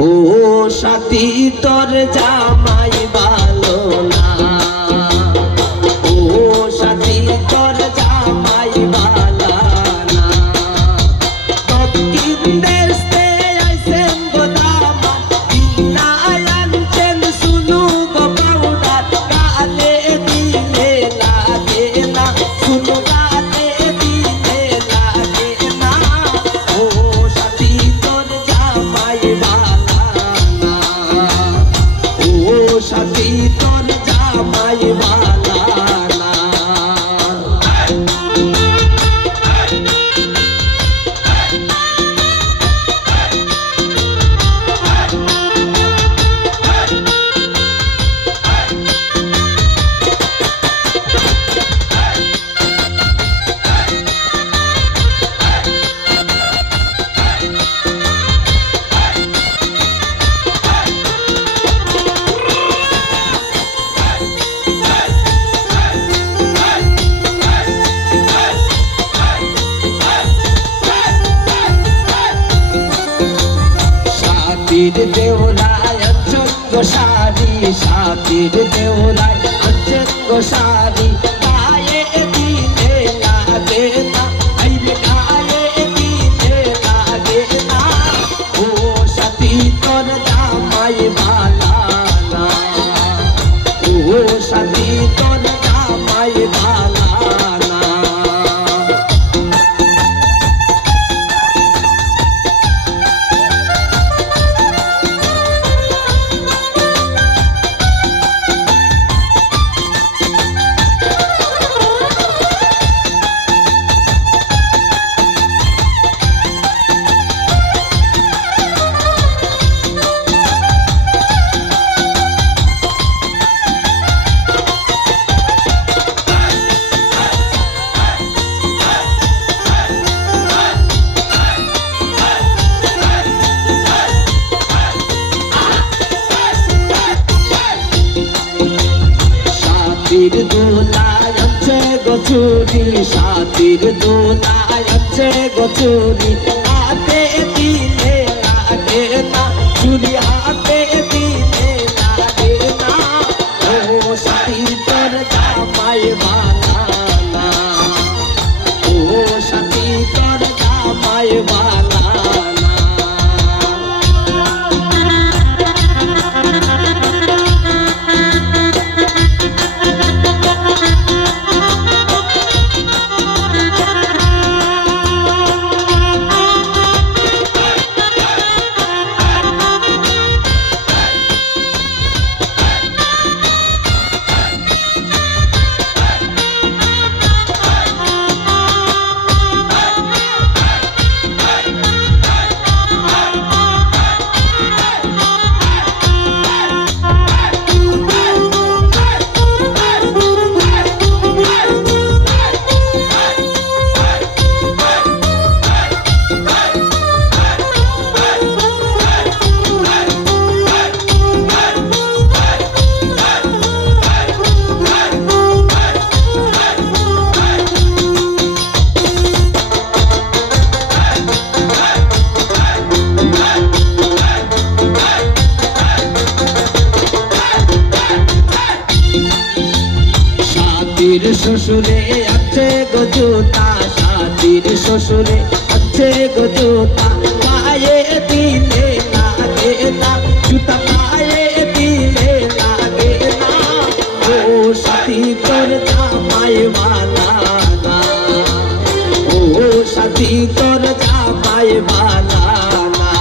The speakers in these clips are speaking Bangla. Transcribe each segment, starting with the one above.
ও সাথী তোর জামাই ভালো না, ও সাথী তোর জামাই ভালো না। দক্ষিণ দেশ থেকে আইছেন গো দামা, বিনা আনছেন শুনু গো পাউডার, গালে দিলে লাগে না, শুনু গালে দিলে লাগে না। ও সাথী তোর জামাই ভালো না, ও সাথী তোর জামাই ভালো না। সাথীর দেওলায় আনছেন গো শাড়ি, সাথীর দেওলায় আনছেন গো শাড়ি, গায়ে দিলে লাগে না, আইরে গায়ে দিলে লাগে না। ও সাথী তোর জামাই ভালো না, ও সাথী তোর জামাই ভালো না। সাথীর দোলায় আছে গো চুরি, সাথীর দোলায় আছে গো চুরি, হাতে দিলে লাগে না, চুরি হাতে দিলে লাগে না। ও সাথী তোর জামাই ভালো না, ও সাথী তোর জামাই ভালো না। সাথীর শ্বশুরে আছে গো জুতা, সাথীর শ্বশুরে আছে গো জুতা, পায়ে দিলে লাগে না, জুতা পায়ে দিলে লাগে না। ও সাথী তোর জামাই ভালো না, ও সাথী তোর জামাই ভালো না।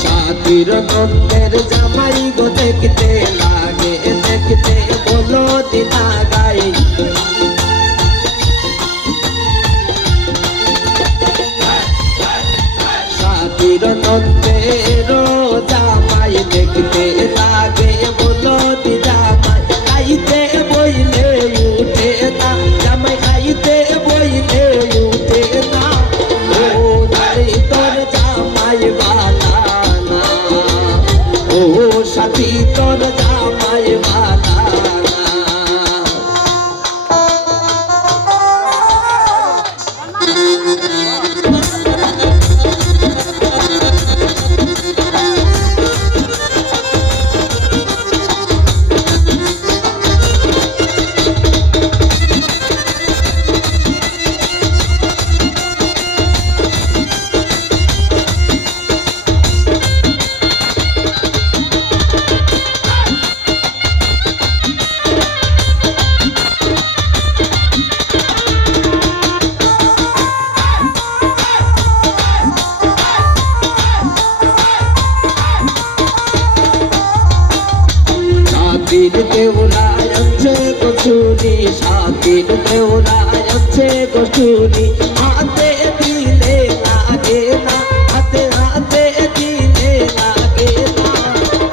সাথীর নন্দের জামাই গো দেখতে লাগে, দেখতে বলো দিনা গাই। দেওরায় আছে কচুরি সাথীর দেওরায় আছে কচুরি হাতে দিলে লাগে না হাতে হাতে দিলে লাগে না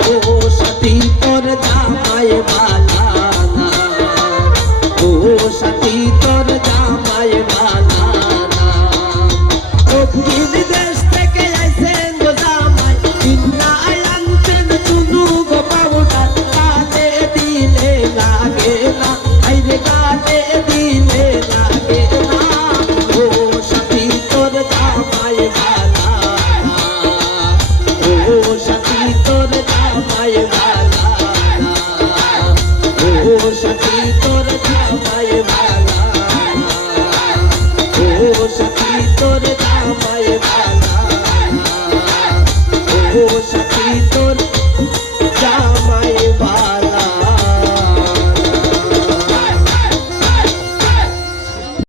ও সাথী তোর জামাই বালা না ও সাথী তোর জামাই বালা না দক্ষিণ দেশ থেকে আইছেন গো জামাই বিন্নায় আনছেন চুনু গো পাউডার কানে দিলে লাগে না আইরে কানে দিলে লাগে না ও সাথী তোর জামাই বালা না ও সাথী তোর জামাই বালা না ও সাথী তোর জামাই বালা না ও সাথী তোর জামাই বালা না ও সাথী তোর